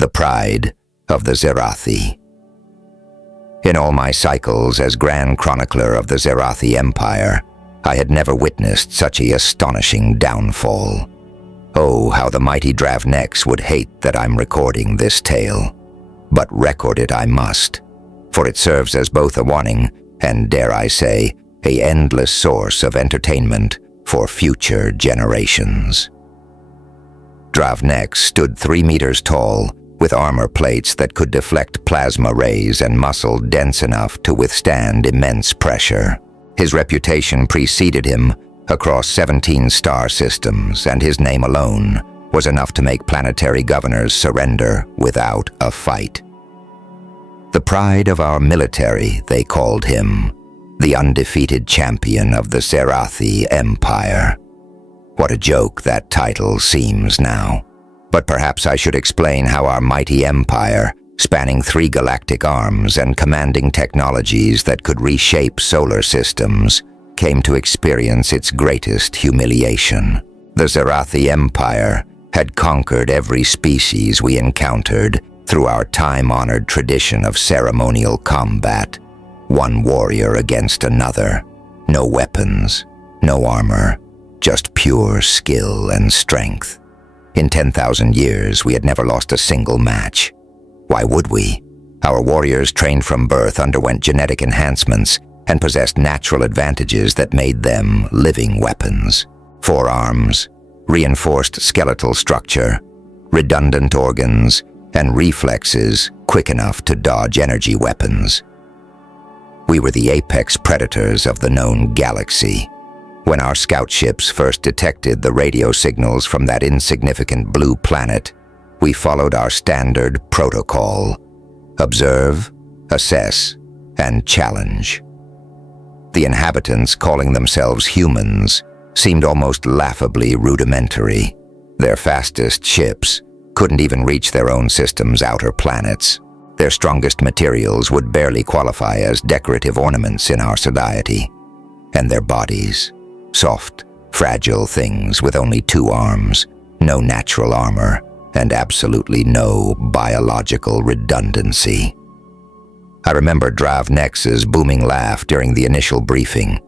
the pride of the Zerathi. In all my cycles as Grand Chronicler of the Zerathi Empire, I had never witnessed such an astonishing downfall. Oh, how the mighty Dravnex would hate that I'm recording this tale. But record it I must, for it serves as both a warning and, dare I say, an endless source of entertainment for future generations. Dravnex stood 3 meters tall, with armor plates that could deflect plasma rays and muscle dense enough to withstand immense pressure. His reputation preceded him across 17 star systems, and his name alone was enough to make planetary governors surrender without a fight. The pride of our military, they called him, the undefeated champion of the Zerathi Empire. What a joke that title seems now. But perhaps I should explain how our mighty empire, spanning 3 galactic arms and commanding technologies that could reshape solar systems, came to experience its greatest humiliation. The Zerathi Empire had conquered every species we encountered through our time-honored tradition of ceremonial combat, one warrior against another. No weapons, no armor, just pure skill and strength. In 10,000 years, we had never lost a single match. Why would we? Our warriors trained from birth underwent genetic enhancements and possessed natural advantages that made them living weapons. Forearms, reinforced skeletal structure, redundant organs, and reflexes quick enough to dodge energy weapons. We were the apex predators of the known galaxy. When our scout ships first detected the radio signals from that insignificant blue planet, we followed our standard protocol: observe, assess, and challenge. The inhabitants, calling themselves humans, seemed almost laughably rudimentary. Their fastest ships couldn't even reach their own system's outer planets. Their strongest materials would barely qualify as decorative ornaments in our society. And their bodies, soft, fragile things with only 2 arms, no natural armor, and absolutely no biological redundancy. I remember Dravnex's booming laugh during the initial briefing.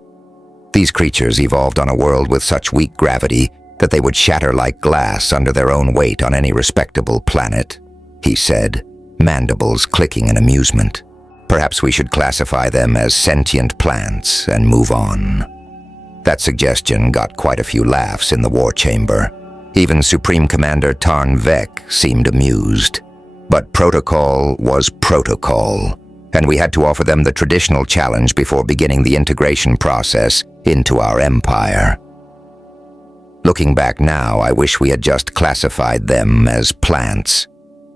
These creatures evolved on a world with such weak gravity that they would shatter like glass under their own weight on any respectable planet, he said, mandibles clicking in amusement. Perhaps we should classify them as sentient plants and move on. That suggestion got quite a few laughs in the war chamber. Even Supreme Commander Tarn Vek seemed amused. But protocol was protocol, and we had to offer them the traditional challenge before beginning the integration process into our empire. Looking back now, I wish we had just classified them as plants.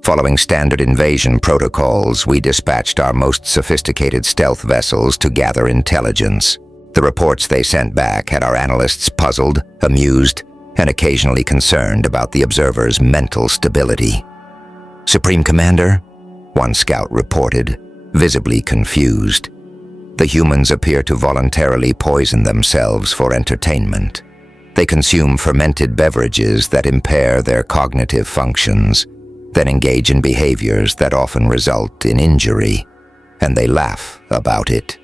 Following standard invasion protocols, we dispatched our most sophisticated stealth vessels to gather intelligence. The reports they sent back had our analysts puzzled, amused, and occasionally concerned about the observers' mental stability. "Supreme Commander," one scout reported, visibly confused. "The humans appear to voluntarily poison themselves for entertainment. They consume fermented beverages that impair their cognitive functions, then engage in behaviors that often result in injury, and they laugh about it."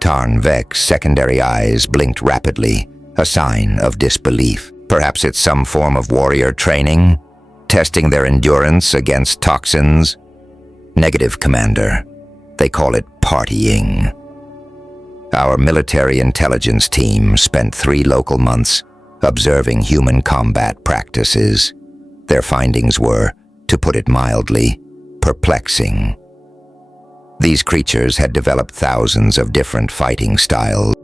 Tarn Vek's secondary eyes blinked rapidly, a sign of disbelief. Perhaps it's some form of warrior training, testing their endurance against toxins. "Negative, Commander. They call it partying." Our military intelligence team spent 3 local months observing human combat practices. Their findings were, to put it mildly, perplexing. These creatures had developed thousands of different fighting styles